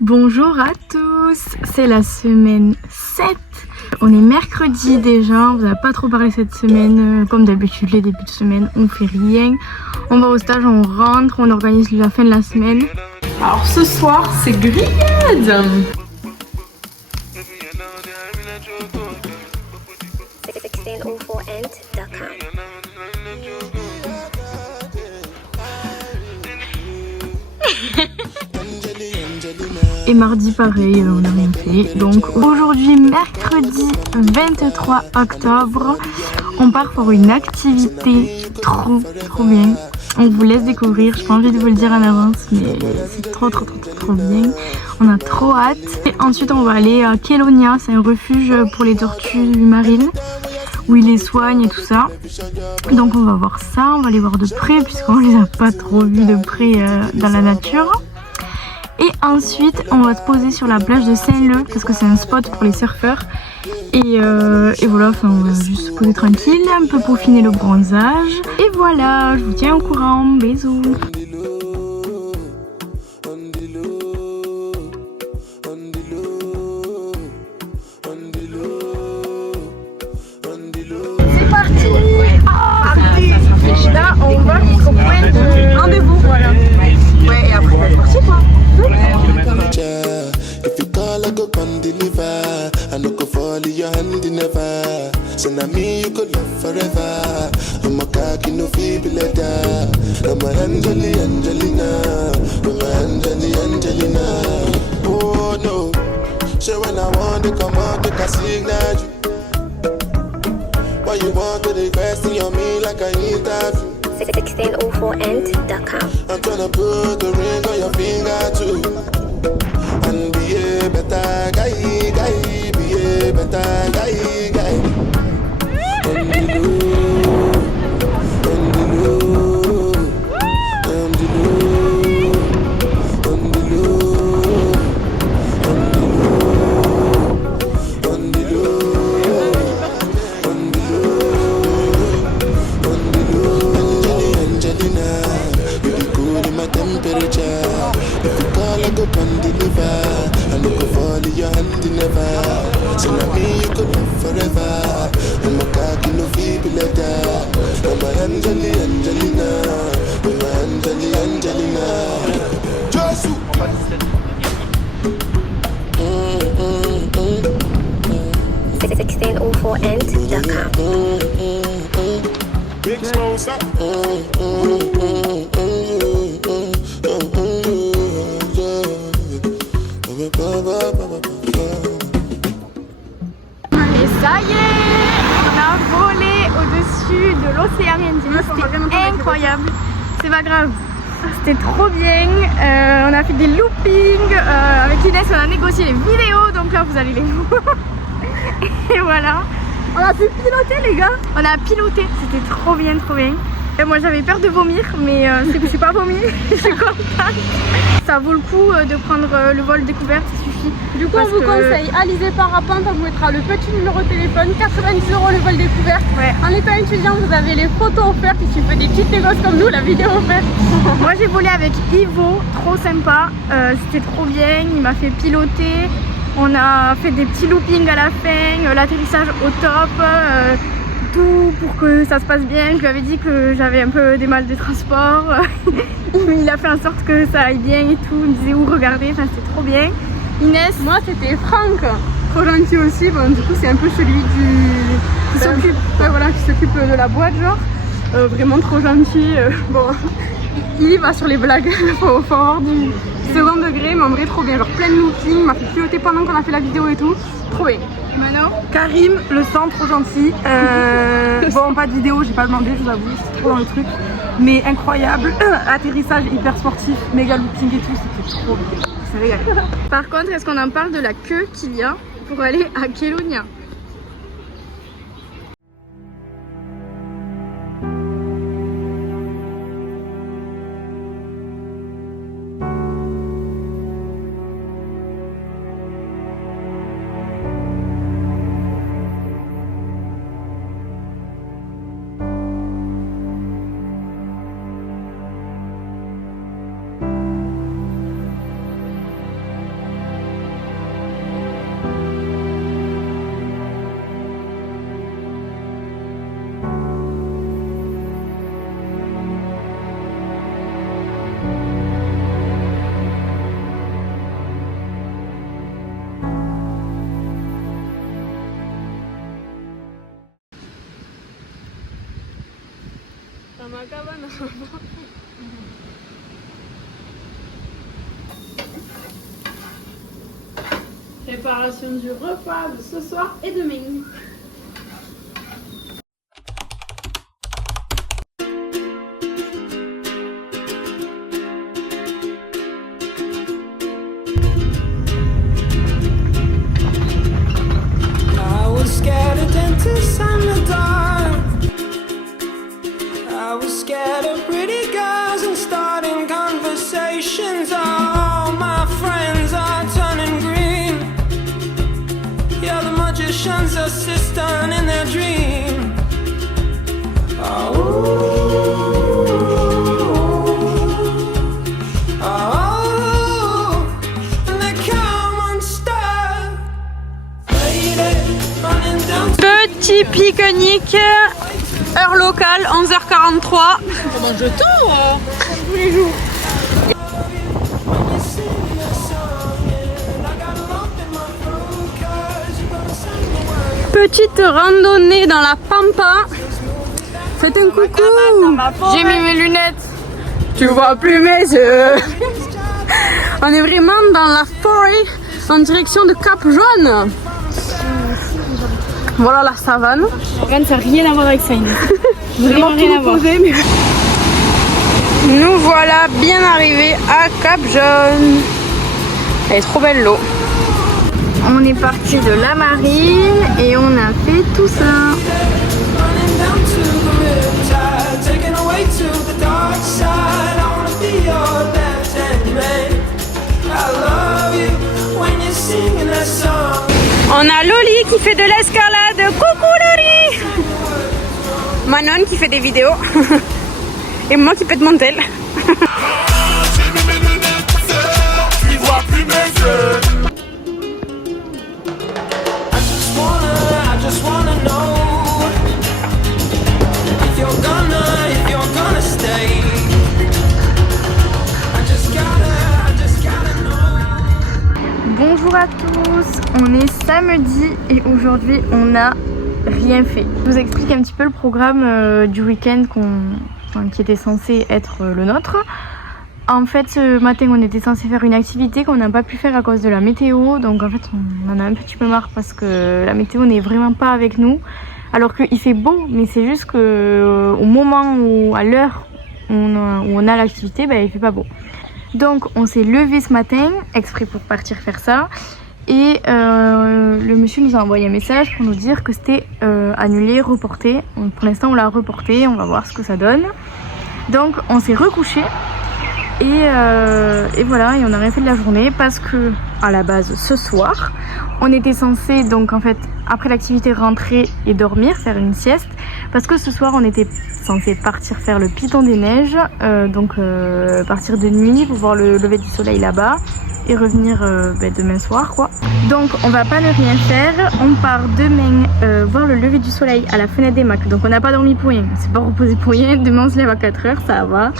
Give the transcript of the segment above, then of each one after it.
Bonjour à tous, c'est la semaine 7. On est mercredi déjà, on vous a pas trop parlé cette semaine. Comme d'habitude, les débuts de semaine, on fait rien. On va au stage, on rentre, on organise la fin de la semaine. Alors ce soir, c'est grillade. Et mardi pareil, on a rien fait. Donc aujourd'hui, mercredi 23 octobre, on part pour une activité trop bien. On vous laisse découvrir, j'ai pas envie de vous le dire en avance, mais c'est trop bien. On a trop hâte. Et ensuite on va aller à Kélonia, c'est un refuge pour les tortues marines, où ils les soignent et tout ça. Donc on va voir ça, on va les voir de près, puisqu'on les a pas trop vus de près dans la nature. Et ensuite, on va se poser sur la plage de Saint-Leu parce que c'est un spot pour les surfeurs. Et voilà, enfin, on va juste se poser tranquille, un peu peaufiner le bronzage. Et voilà, je vous tiens au courant. Bisous. C'est parti. Là, on va jusqu'au point de rendez-vous, voilà. Ouais, et après, c'est parti quoi. If you call, I go come deliver. I no go fall in your hand never. So now me you could love forever. I'm a cocky no feeble letter. I'm a Angelina. I'm a Angelina. Oh no. So when I want to come out, make a signal. Why you want to request on me like I need that? 1604end.com. I'm tryna put the ring on your finger too. And be a better guy, be a better guy. And the low, and the low, and the low, and the low, and the low, and the low, and the low. Angelina, you be cool in my temperature. If you call, I go come deliver. I no go fall in your hand never. So now me you could love forever. I'm a cocky no feeble letter. I'm a Angelina. I'm a Angelina. Josu. 1604end.com. Big sponsor. Et ça y est, on a volé au-dessus de l'océan Indien, c'était incroyable, c'est pas grave, c'était trop bien, on a fait des loopings, avec Inès on a négocié les vidéos, donc là vous allez les voir, et voilà. On a pu piloter les gars, on a piloté, c'était trop bien. Et moi j'avais peur de vomir, mais j'ai pas vomi, je suis contente. Ça vaut le coup de prendre le vol découverte, ça suffit. Du coup, on vous conseille Alizé Parapente, on vous mettra le petit numéro de téléphone, 90 € le vol découverte. Ouais. En étant étudiant, vous avez les photos offertes. Si tu fais des petites négoces comme nous, la vidéo offerte. Moi j'ai volé avec Ivo, trop sympa, c'était trop bien, il m'a fait piloter. On a fait des petits loopings à la fin, l'atterrissage au top, tout pour que ça se passe bien. Je lui avais dit que j'avais un peu des mal de transport, il a fait en sorte que ça aille bien et tout, il me disait où regarder, enfin c'était trop bien. Inès, Moi, c'était Franck, trop gentil aussi. Bon, du coup, c'est un peu celui qui s'occupe, ouais, voilà, qui s'occupe de la boîte, genre. Vraiment trop gentil. Bon, il va sur les blagues, faut avoir du second degré, mais en vrai trop bien, genre plein de looping, il m'a fait piloter pendant qu'on a fait la vidéo et tout, trop bien. Mano, Karim, le sang, trop gentil. Bon, pas de vidéo, j'ai pas demandé, je vous avoue, c'était trop dans le truc. Mais incroyable, atterrissage hyper sportif, méga looping et tout, c'était trop bien. C'est régalé. par contre est-ce qu'on en parle de la queue qu'il y a pour aller à Kélonia? ma cabane. Préparation du repas de ce soir et demain. I was scared of pretty girls and starting conversations. All my friends are turning green. Yeah, the magician's assistant in their dream. Oh, oh, and they come unstuck. Lady, running down. Petit pique-nique, heure locale, 11h43. Comment je tends Tous les jours. Petite randonnée dans la pampa. Faites un coucou. J'ai mis mes lunettes. Tu vois plus mes yeux. On est vraiment dans la forêt en direction de Cap Jaune. Voilà la savane. Rennes, ça n'a rien à voir avec ça, Inès. Vraiment rien à voir. Nous voilà bien arrivés à Cap Jaune. Elle est trop belle l'eau. On est parti de la marine et on a fait tout ça. Running down to the riptide, taken away to the dark side. I wanna be your left-hand man. I love you when you're singing that song. On a Loli qui fait de l'escalade. Coucou Loli. Manon qui fait des vidéos. Et moi qui pète mon tel. I just wanna know if you're gonna stay. I just gotta know. Bonjour à tous, on est samedi et aujourd'hui on n'a rien fait. Je vous explique un petit peu le programme du week-end qui était censé être le nôtre. En fait, ce matin, on était censé faire une activité qu'on n'a pas pu faire à cause de la météo. Donc en fait, on en a un petit peu marre parce que la météo n'est vraiment pas avec nous. Alors qu'il fait beau, mais c'est juste qu'au moment où, à l'heure où on a l'activité, il fait pas beau. Donc on s'est levé ce matin, exprès pour partir faire ça. Et le monsieur nous a envoyé un message pour nous dire que c'était annulé, reporté. Pour l'instant, on l'a reporté, on va voir ce que ça donne. Donc on s'est recouché. Et voilà, et on n'a rien fait de la journée parce que à la base ce soir on était censé donc en fait après l'activité rentrer et dormir, faire une sieste, parce que ce soir on était censé partir faire le Piton des Neiges, partir de nuit pour voir le lever du soleil là-bas et revenir demain soir quoi. Donc on va pas ne rien faire, on part demain voir le lever du soleil à la fenêtre des Macs. Donc on n'a pas dormi pour rien, on s'est pas reposé pour rien, demain on se lève à 4h, ça va.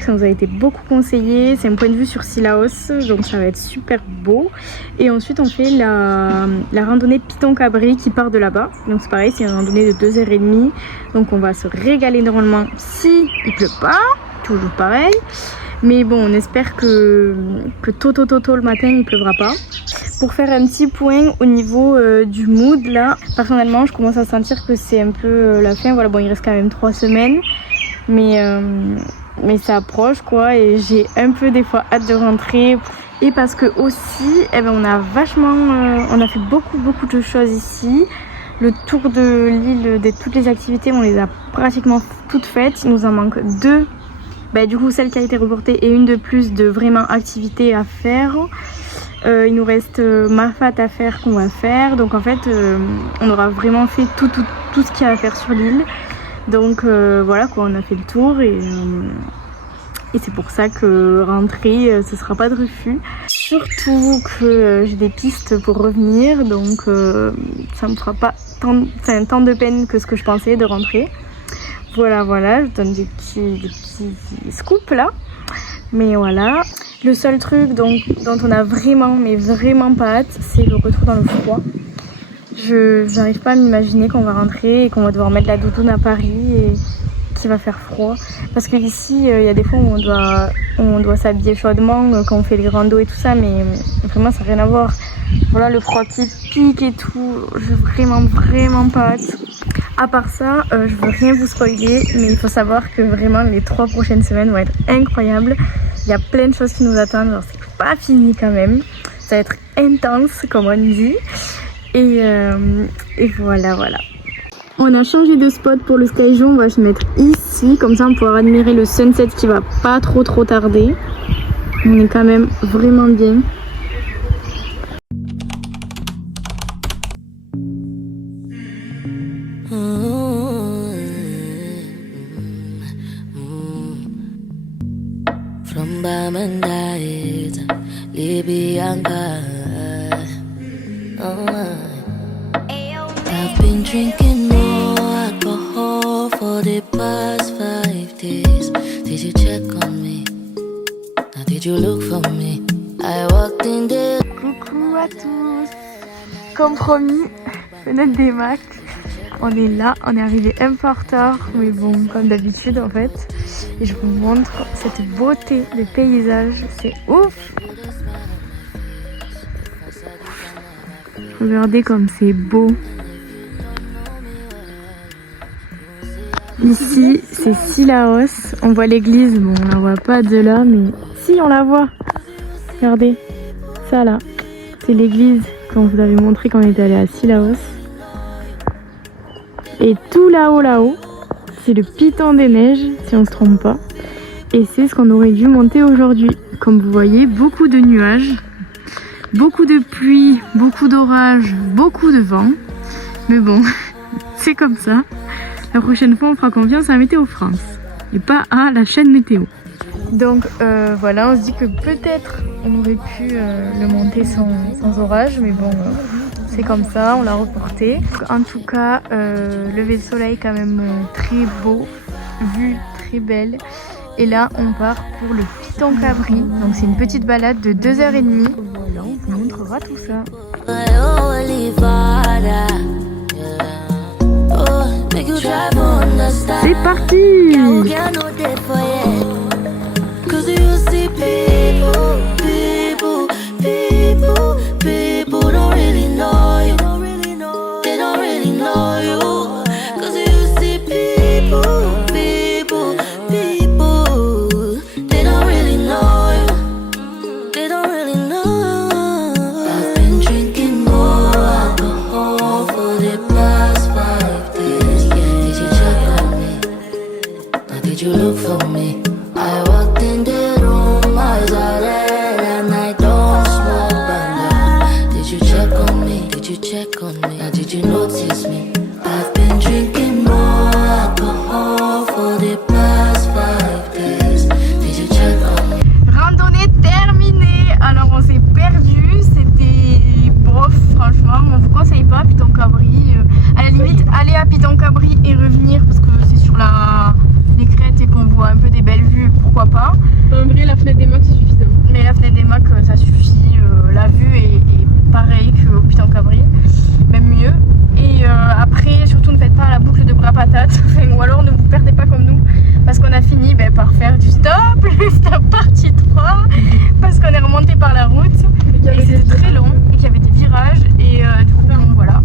Ça nous a été beaucoup conseillé, c'est un point de vue sur Sillaos, donc ça va être super beau. Et ensuite on fait la randonnée Piton-Cabri qui part de là-bas. Donc c'est pareil, c'est une randonnée de 2h30, donc on va se régaler normalement si il pleut pas, toujours pareil. Mais bon, on espère que tôt le matin il pleuvra pas. Pour faire un petit point au niveau du mood là, personnellement je commence à sentir que c'est un peu la fin. Voilà, bon il reste quand même 3 semaines, mais ça approche quoi, et j'ai un peu des fois hâte de rentrer. Et parce que aussi on a fait beaucoup de choses ici. Le tour de l'île, de toutes les activités on les a pratiquement toutes faites. Il nous en manque 2, du coup celle qui a été reportée et une de plus de vraiment activités à faire. Il nous reste Mafat à faire qu'on va faire, donc en fait on aura vraiment fait tout ce qu'il y a à faire sur l'île. Donc voilà quoi, on a fait le tour et c'est pour ça que rentrer ce sera pas de refus. Surtout que j'ai des pistes pour revenir, donc ça me fera pas tant de peine que ce que je pensais de rentrer. Voilà, je donne des petits scoops là. Mais voilà. Le seul truc dont on a vraiment pas hâte, c'est le retour dans le froid. Je n'arrive pas à m'imaginer qu'on va rentrer et qu'on va devoir mettre la doudoune à Paris et qu'il va faire froid. Parce qu'ici, il y a des fois où on doit s'habiller chaudement quand on fait les randos et tout ça, mais vraiment ça n'a rien à voir. Voilà, le froid qui pique et tout, j'ai vraiment pas hâte. À part ça, je veux rien vous spoiler, mais il faut savoir que vraiment les 3 prochaines semaines vont être incroyables. Il y a plein de choses qui nous attendent, alors c'est pas fini quand même. Ça va être intense comme on dit. Et voilà. On a changé de spot pour le sky on va se mettre ici, comme ça on pourra admirer le sunset qui va pas trop tarder. On est quand même vraiment bien. From Bamandait, Libyanka. I've been drinking more alcohol for the past 5 days. Did you check on me? Now did you look for me? I walked in there. Coucou à tous. Comme promis, fenêtre des Macs. On est là, on est arrivé un peu en retard, mais bon, comme d'habitude en fait. Et je vous montre cette beauté de paysage, c'est ouf! Regardez comme c'est beau. Ici, c'est Sillaos. On voit l'église, bon, on la voit pas de là, mais si, on la voit. Regardez, ça là, c'est l'église qu'on vous avait montré quand on était allé à Sillaos. Et tout là-haut, c'est le Piton des Neiges, si on se trompe pas. Et c'est ce qu'on aurait dû monter aujourd'hui. Comme vous voyez, beaucoup de nuages, beaucoup de pluie, beaucoup d'orage, beaucoup de vent. Mais bon, c'est comme ça. La prochaine fois, on fera confiance à Météo France et pas à la chaîne météo. Donc voilà, on se dit que peut-être on aurait pu le monter sans orage, mais bon, c'est comme ça, on l'a reporté. En tout cas, lever de soleil quand même très beau, vue très belle. Et là, on part pour le Piton Cabri. Donc c'est une petite balade de 2h30. Voilà, on vous montrera tout ça. C'est parti! Did you look for me? I walked in the room, eyes are red and I don't smoke banda. Did you check on me? Did you check on me? Now did you notice me? I've been drinking more alcohol for the past 5 days. Did you check on me? Randonnée terminée. Alors on s'est perdu, c'était bof franchement, on vous conseille pas Piton Cabri. À la limite, aller à Piton Cabri et revenir parce que c'est sur les crêtes et qu'on voit un peu des belles vues, pourquoi pas. En vrai, la fenêtre des Macs c'est suffisant. Mais la fenêtre des Macs ça suffit, la vue est pareille qu'au Piton Cabri, même mieux. Et après, surtout ne faites pas la boucle de bras patates, ou alors ne vous perdez pas comme nous, parce qu'on a fini par faire du stop, le stop partie 3, parce qu'on est remonté par la route, et c'était très long, et qu'il y avait des virages, et du coup, bon, voilà.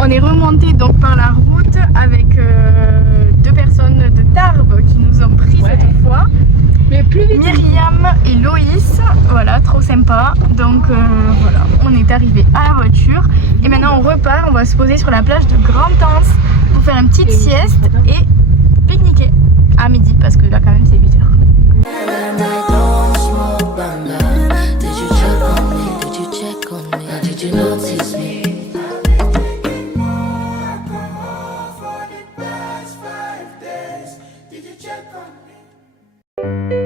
On est remonté donc par la route avec 2 personnes de Tarbes qui nous ont pris cette fois. Mais plus vite. Myriam et Loïs, voilà, trop sympa. Donc voilà, on est arrivé à la voiture et maintenant on repart, on va se poser sur la plage de Grand-Anse pour faire une petite sieste et pique-niquer à midi parce que là quand même c'est 8h. And I don't smoke banda. Did you check on me? Did you check on me? Now did you notice me? For the past 5 days, did you check on me?